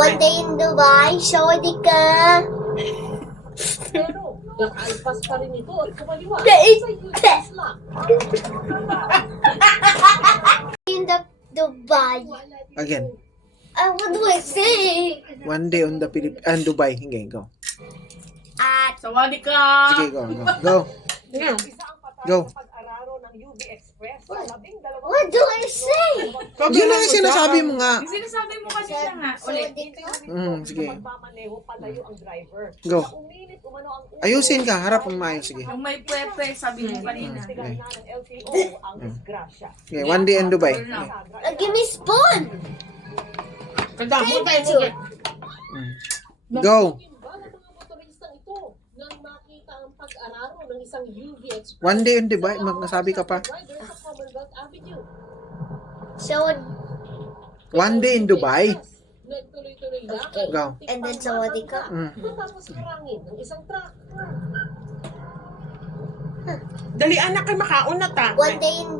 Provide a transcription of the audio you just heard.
One day in Dubai, Saudi ka. Pero, nakaipas pa rin ito at kumaliwa Dait. sa US lang. In the Dubai. Again. What do I say? One day on the Dubai. Sige, go. At Sawadi ka! Sige, go. Go. Isa ang patay Go. sa pag-araro ng UB Express sa 12 what do I say? Yun lang ang sinasabi mo nga. Yung sinasabi mo kanina nga. Ulit. Saudi ka. Sige. Pagmamaneho, palayo ang driver. Go. Sa uminit umano ang ulo. Ayusin ka. Harap ang maayos. Sige. Yung may pre-pre, sabi mo kanina. Investigahan na ng LTO ang disgrasya. Okay, one day in Dubai. Give me spoon. Kadamo tayo mo. Go. Ba ng mga motoristang ito nang makita ang pag-araro ng isang UB Express One day in Dubai. Magnasabi ka pa. rider sa Commonwealth Avenue. Saudi. One day in Dubai. Nagtuloy-tuloy lang. Okay. Go. And then Saudi ka. Matapos harangin ng isang truck. Dali anak kay makaunat ah. One day in Dubai.